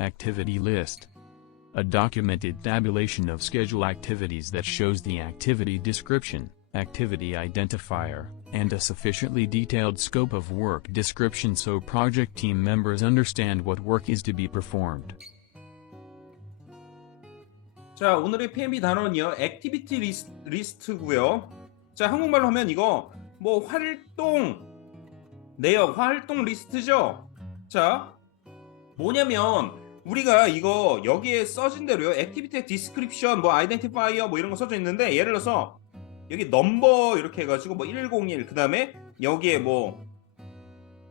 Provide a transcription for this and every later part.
activity list. A documented tabulation of schedule activities that shows the activity description, activity identifier, and a sufficiently detailed scope of work description so project team members understand what work is to be performed. 자, 오늘의 PMB 단어는요. 액티비티 리스, 리스트고요. 자, 한국말로 하면 이거 뭐 활동 내역 활동 리스트죠. 자, 뭐냐면 우리가 이거 여기에 써진 대로요. 액티비티 디스크립션 뭐 아이덴티파이어 뭐 이런 거 써져 있는데 예를 들어서 여기 넘버 이렇게 해 가지고 뭐 101 그다음에 여기에 뭐뭐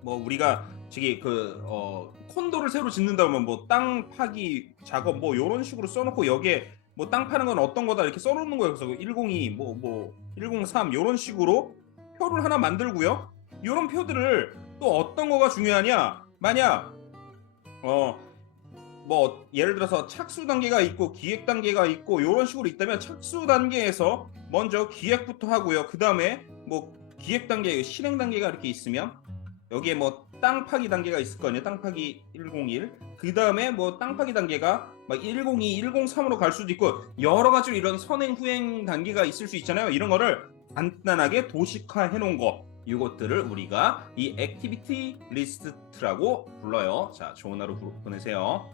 우리가 저기 그 어 콘도를 새로 짓는다면 뭐 땅 파기 작업 뭐 요런 식으로 써놓고 여기에 뭐 땅 파는 건 어떤 거다 이렇게 써놓는 거예요. 그래서 102 뭐 뭐 103 요런 식으로 표를 하나 만들고요. 요런 표들을 또 어떤 거가 중요하냐? 만약 어 뭐 예를 들어서 착수 단계가 있고 기획 단계가 있고 요런 식으로 있다면 착수 단계에서 먼저 기획부터 하고요. 그 다음에 뭐 기획 단계, 실행 단계가 이렇게 있으면 여기에 뭐 땅 파기 단계가 있을 거아니에요. 땅 파기 101. 그 다음에 뭐 땅 파기 단계가 막 102, 103으로 갈 수도 있고 여러 가지로 이런 선행 후행 단계가 있을 수 있잖아요. 이런 거를 간단하게 도식화 해놓은 거. 이것들을 우리가 이 액티비티 리스트라고 불러요. 자, 좋은 하루 보내세요.